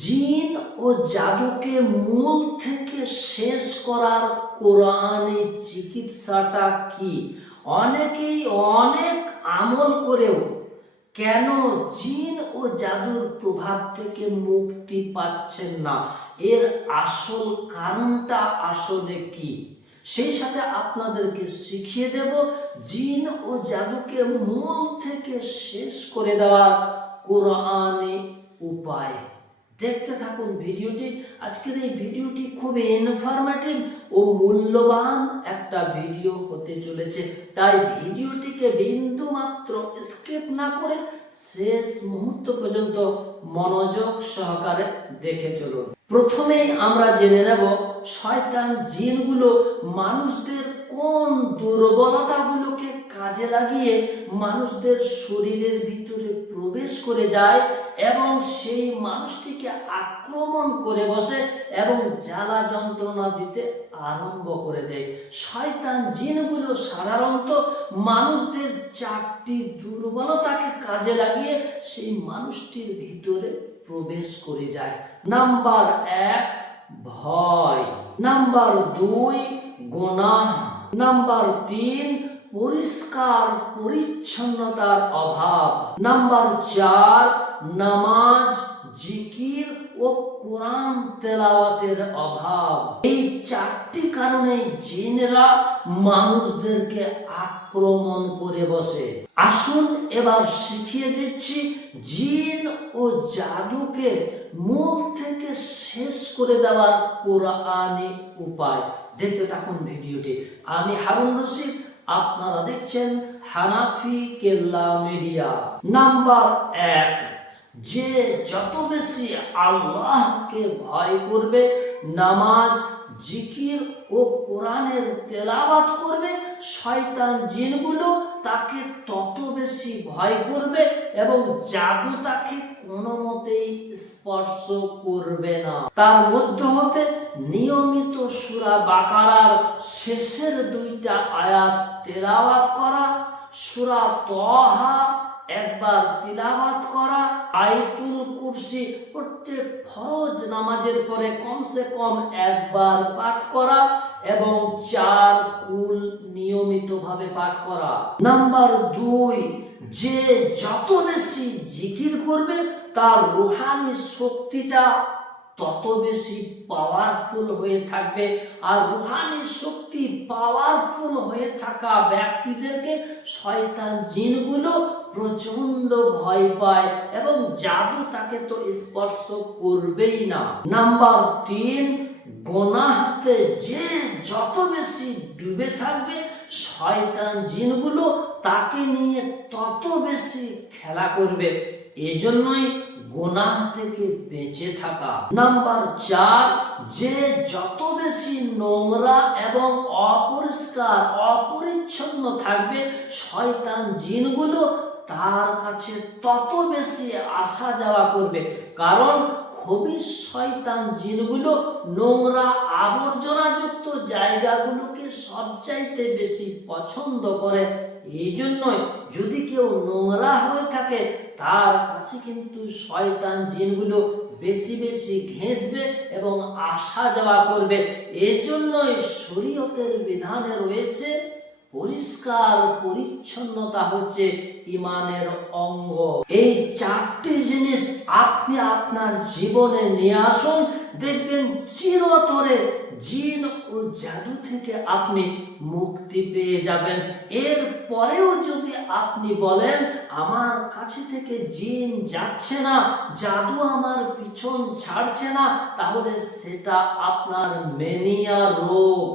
জিন ও জাদুকে মূল থেকে শেষ করার কোরআনে চিকিৎসাটা কি? অনেকেই অনেক আমল করেও কেন জিন ও জাদুর প্রভাব থেকে মুক্তি পাচ্ছেন না? এর আসল কারণটা আসলে কি? সেই সাথে আপনাদেরকে শিখিয়ে দেব জিন ও জাদুকে মূল থেকে শেষ করে দেওয়ার কোরআনে উপায়। দেখতে থাকুন ভিডিওটি। আজকের এই ভিডিওটি খুবই ইনফরমেটিভ ও মূল্যবান একটা ভিডিও হতে চলেছে, তাই ভিডিওটিকে বিন্দু মাত্র স্কিপ না করে শেষ মুহূর্ত পর্যন্ত মনোযোগ সহকারে দেখে চলুন। প্রথমেই আমরা জেনে নেব শয়তান জিনগুলো মানুষদের কোন দুর্বলতাগুলোকে কাজে লাগিয়ে মানুষদের শরীরের ভিতরে প্রবেশ করে যায় এবং সেই মানুষটিকে আক্রমণ করে বসে এবং জ্বালা যন্ত্রণা দিতে আরম্ভ করে দেয়। শয়তান জিনগুলো সাধারণত মানুষদের 4টি দুর্বলতাকে কাজে লাগিয়ে সেই মানুষটির ভিতরে প্রবেশ করে যায়। নাম্বার 1 ভয়, নাম্বার 2 গুনাহ, নাম্বার 3 পরিষ্কার পরিচ্ছন্নতার অভাব, নাম্বার 4 নামাজ, জিকির ও কোরআন তেলাওয়াতের অভাব। এই 4টি কারণে জিনরা মানুষদেরকে আক্রমণ করে বসে। আসুন এবার শিখিয়ে দিচ্ছি জিন ও জাদুকে মূল থেকে শেষ করে দেওয়ার কোরআনি উপায়। দেখতে থাকুন ভিডিওটি। আমি হারুন রশিদ, আপনারা দেখছেন হানাফি কেল্লা মিডিয়া। নাম্বার 1, যে যত বেশি আল্লাহকে ভয় করবে, নামাজ, জিকির ও কোরআনের তেলাওয়াত করবে, শয়তান জিনগুলো তাকে তত বেশি ভয় করবে এবং জাদু তাকে কোনো মতেই স্পর্শ করবে না। তার মধ্য হতে নিয়মিত সূরা বাকারার শেষের 2টা আয়াত তেলাওয়াত করা, সূরা তাহা একবার তিলাওয়াত করা, আয়াতুল কুরসি প্রত্যেক ফরজ নামাজের পরে কমসে কম একবার পাঠ করা এবং 4 কুল নিয়মিতভাবে পাঠ করা। নাম্বার 2, যে যত বেশি জিকির করবে তার রূহানি শক্তিটা তত বেশি পাওয়ারফুল হয়ে থাকবে। আর রূহানি শক্তি পাওয়ারফুল হয়ে থাকা ব্যক্তিদেরকে শয়তান জিনগুলো প্রচন্ড ভয় পায় এবং জাদু তাকে তো স্পর্শ করবেই না। নাম্বার 3, গুনাহতে যে যত বেশি ডুবে থাকবে শয়তান জিনগুলো তাকে নিয়ে তত বেশি খেলা করবে। এজন্যই গুনাহ থেকে বেঁচে থাকা। নাম্বার 4, যে যত বেশি নোংরা এবং অপরিষ্কার অপরিচ্ছন্ন থাকবে শয়তান জিনগুলো তার কাছে তত বেশি আসা যাওয়া করবে, কারণ খবিশ শয়তান জিনগুলো নোংরা আবর্জনাযুক্ত জায়গাগুলোকে সবচাইতে বেশি পছন্দ করে। এই জন্যই যদি কেউ নোংরা হয়ে থাকে তার কাছে কিন্তু শয়তান জিনগুলো বেশি বেশি ঘেঁষবে এবং আসা যাওয়া করবে। এজন্যই শরীয়তের বিধানে রয়েছে পরিষ্কার পরিচ্ছন্নতা হচ্ছে ইমানের অঙ্গ। এই 4টি জিনিস আপনি আপনার জীবনে নিয়ে আসুন, দেখবেন চিরতরে জিন ও জাদু থেকে আপনি মুক্তি পেয়ে যাবেন। এর পরেও যদি আপনি বলেন আমার কাছে থেকে জিন যাচ্ছে না, জাদু আমার পিছন ছাড়ছে না, তাহলে সেটা আপনার মেনিয়া রোগ।